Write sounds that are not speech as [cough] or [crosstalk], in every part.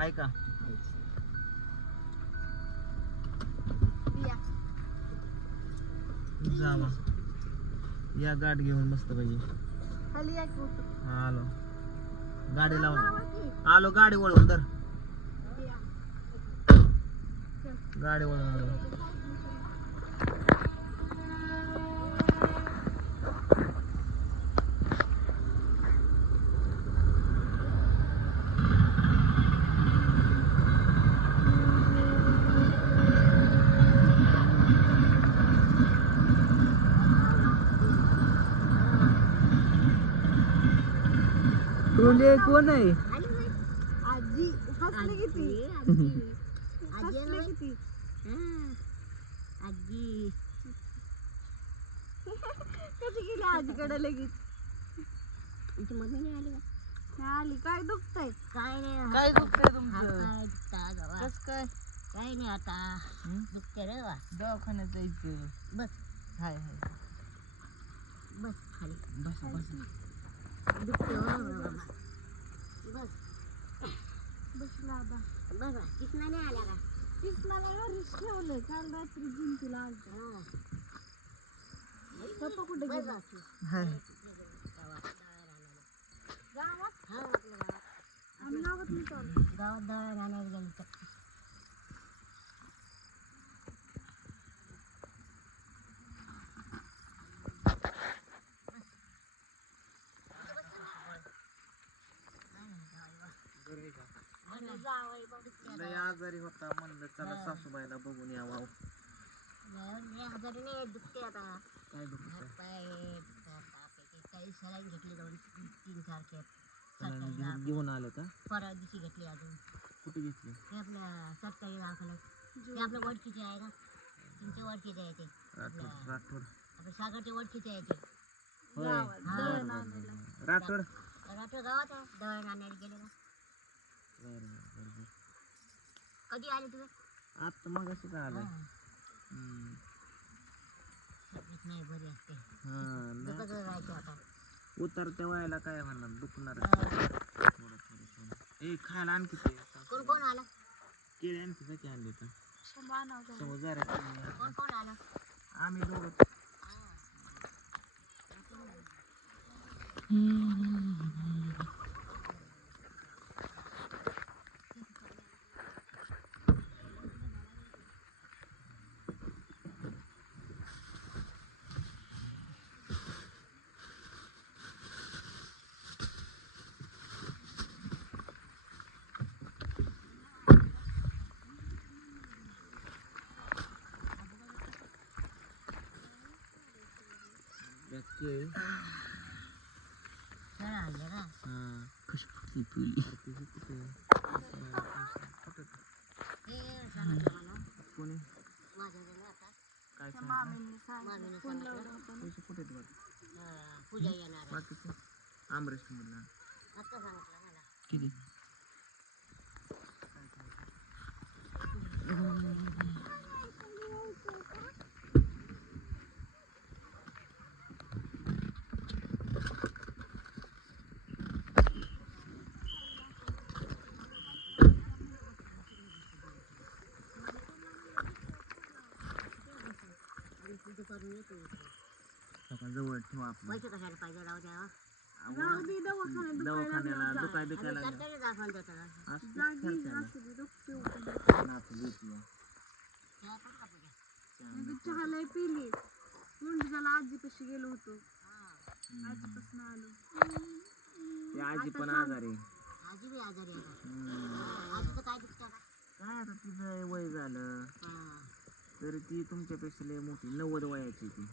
आहे का? या गाठ घेऊन मस्त पाहिजे खाली या की उतर. आलो. गाडी लावून. आलो गाडी वळवून तर. गाडी वळवून आलो तुले कोण आहे? आजी हसली किती हसली किती आजी. कशी गेली आजीकडे लगेच? तुमची मम्मी नाही आली का? आली. काय दुखतंय? काय नाही. काय दुखतंय तुमचं? कस काय? काय नाही आता. दुखते रे बा दवाखान्यात जायचं. बस. हाय हाय. बस खाली. बस बस. दुखते हो नाही का काल रात्री जिंतीला आलता पप्पा कुठे गेला गावात हा आपल्या गावात आम्ही गावात नाही गावात दळण आणायला गेलो तर. जावई बघ लय आजारी होता म्हणलं चला सासूबाईला बघून यावं. मी आजारी नाही दुखते आता. काय दुखत ताप येते. काही सलाईन घेतली दोन तीन सारखे सलाईन सरकारी घेऊन आलं का? परवा दिवशी घेतली अजून. कुठे घेतली? ते आपल्या सरकारी दवाखान्यात ते आपल्या ओळखीचे आहे ना? तुमच्या ओळखीचे आहे ते. राठोड राठोड. आपल्या सागरच्या ओळखीचे आहे ते. होय. राठोड? रात्र गावात आहे. दळण आणायला गेले ना. बरं बरं बरं. कधी आले तुम्ही? आता मग असं का आलं. हम्म. तब्येत नाही बरी असते. नाही. दुखत राहायचं आता. उतरत्या वयाला काय म्हणणार? दुखणार. थोडं थोडं थोडं ए खायला आणखी ते. कोण कोण आला? केळी आणखी कशी आणली तर. कोण कोण आला? आम्ही दोघं. या केळी सर आले का हा कशी फुटली पिवली कुठे ते सांगितलं मला कोणी माझ्या घरी आता काय त्या सांगितलं मामींनी सांगितलं मामीने फोन सांगितलं. लावला होता ना. पैसे कुठे आहेत बघ हा, पूजा येणार आहे. बाकीचे आमरेश मधला आता सांगितलं मला किती तुझं करून येतो सकाळ जवळ ठेवा आपलं पैसे कशाला पाहिजे राहू द्यावा राहू दे दवाखान्यात दुखायला दवाखान्याला लागलं, जा. दुखाय बिकायला आम्ही सरकारी दाखवून देतो ना. असं जा घे, खर्चायला. असू दे, दुखते उठून. नातू येते. तेव्हा करू का पूजा? मी बी चहा लय पिली मुंडीला आजीपाशी गेलो होतो हा. आजीपासून आलो ते आजी पण आजारी आजी बी आजारी आहे का? हम्म. आजीचं काय दुखतं का? काय आता तिचं वय झालं हा. तर ती तुमच्यापेक्षा लय मोठी नव्वद वयाची ती.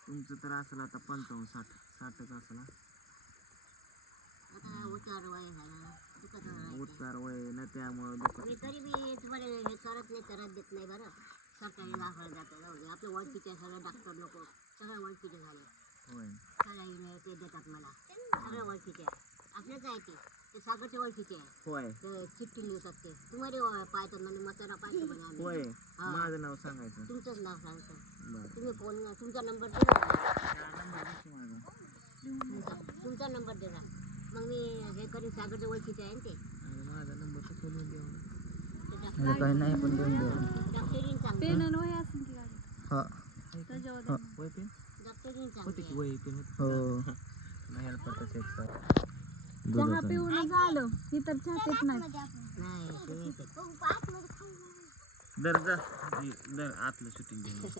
तुमचं तर असेल आता पंचावन्न साठ साठच असेल उतार वय ना त्यामुळं दुखत मी तरी बी तुम्हाला हे करत नाही करत देत नाही बरं. सरकारी दाखवायला जातो जाऊ दे. आपले ओळखीचे सगळे डॉक्टर लोक सगळे ओळखीचे झाले. होय. सगळे email ते देतात मला. सगळे ओळखीचे. आहे. आपलेच आहे ते? ते सागरचे ओळखीचे आहे. होय. ते चिठ्ठी ते. तुम्हाला पाहतात म्हणजे मताना पाहतो म्हणे आम्ही. होय. हा. माझं नाव सांगायचं. तुमचंच नाव सांगतो बरं. तुम्ही फोन तुमचा नंबर दे ना. हा, माझा. तुमचा तुमचा नंबर दे ना मग मी हे करीन सागरचे ओळखीचे आहे ना ते. माझा नंबर मला काही नाही पण देऊन द्या डॉक्टरीन चांगली पेन आणि वही असेल की गाडी. हा. त्याच्यावर. द्या. वय पेन? डॉक्टरीन होते की चांगली वय पेन? हो. नाही आलं पडतं एक साथ. चहा. पिऊन झालं ही तर चहा पित नाही. दर जा हे दर आतलं शूटिंग घेऊन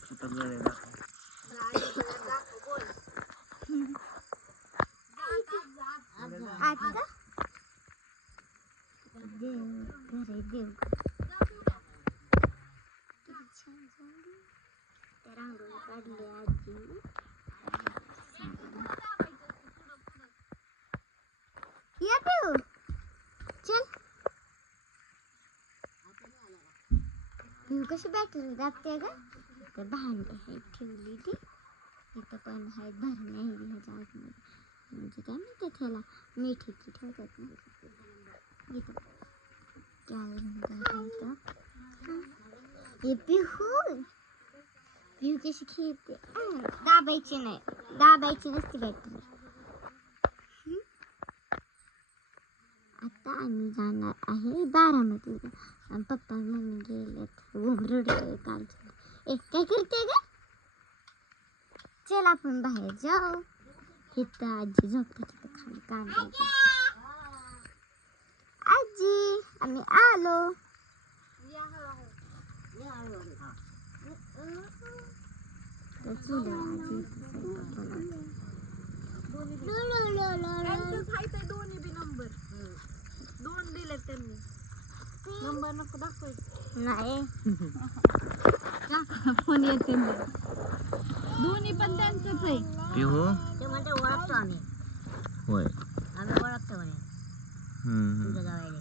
सुतक गळे दाखव. या पिऊ चल पिऊ कशी बॅटरी दाबते ग तर भांडे आहेत ठेवली ती इथं पण आहेत भरणे आहे ह्याच्या आतमध्ये म्हणजे काय म्हणतात त्याला मेथीची ठेवतात ना इथं त्यावर हे पिहू। पिहू कशी खेळते दाबायची नाही दाबायची नसते बॅटरी आता आम्ही जाणार आहे बारामतीला. आणि पप्पा मम्मी गेलेत. उमरड कालच्या एक काय करते ग? चल आपण बाहेर जाऊ. इथं आजी झोपते तिथं खाली काम आजी आम्ही आलो. आजी इथं स्वयंपाक बनवते. त्यांचंच आहे ते दोन्ही बी नंबर दोन दिले त्यांनी नंबर नको दाखवायचे नाही. [laughs] फोन येते मग? दोन्ही पण त्यांचंच आहे. पिहू ते म्हणते ओळखतो आम्ही. होय. आम्ही ओळखतो म्हणे. हम्म, हम्म. तुमच्या गावाले.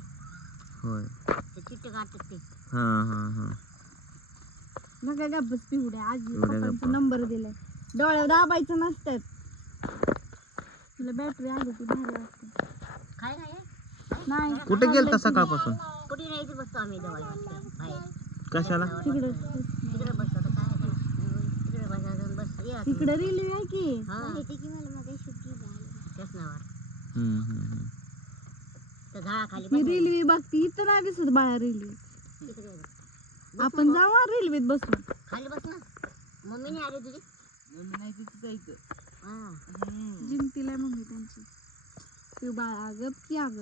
होय. ते चिठ्ठी काढतात ते. हा हा हा. नका गप्पच पिवड्या. आजी पप्पांचा. नंबर दिलाय. डोळ्यावर दाबायचं नसतात तुला बॅटरी आली की भारी वाटते. काय काय? नाही. कुठे गेलता सकाळपासून कुठे नाही इथे बसतो आम्ही जवळ बाहेर कशाला? तिकडे तिकडे बसतो तर काय आता? तिकडे बसायचं बस. ये आता. तिकडे रेल्वे आहे की? हा. हम्म, हम्म, हम्म. तर रेल्वे बघती इथं नाही दिसत बाळा रेल्वे. आपण जाऊ हा रेल्वेत बसून. खाली बस ना. मम्मीने आली तुझी? हा. जिंकतीला मम्मी त्यांची. तू बाळा गप की अग?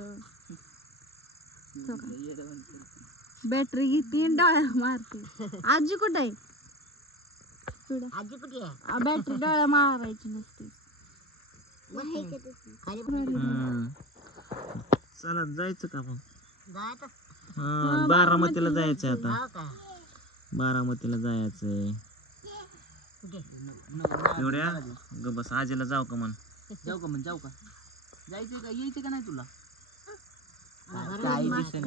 बॅटरी घेते आणि डोळ्या मारते. आजी कुठे आहे? आजी कुठे आहे? बॅटरी डोळ्या मारायची नसते. चला जायचं का जायचं. हा, बारामतीला जायचंय आता. हो बारामतीला जायचंय. कुठे? एवढ्या? ग बस आजीला जाऊ का म्हण? जाऊ का मग जाऊ का? जायचंय का? यायचं का नाही तुला? काही मागते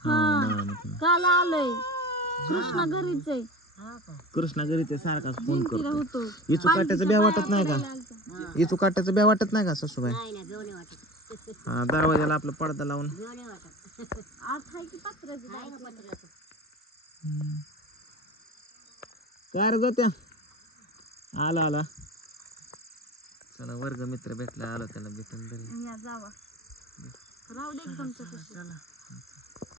हा. काल आलोय. कृष्णा घरीच आहे हो सारखाच फोन जिंतीला करतो होतो. इचू काट्याचं ब्या वाटत नाही का. इचू काट्याचं ब्या वाटत नाही का सासूबाई? नाही नाही बेवणे वाटत. हा दरवाजाला आपला पडदा लावून. की पत्राचं काय रे गोत्या आला आला. चला वर्ग मित्र भेटला आलो त्याला भेटून तरी. या जावा. राहू दे तुमच्या चला.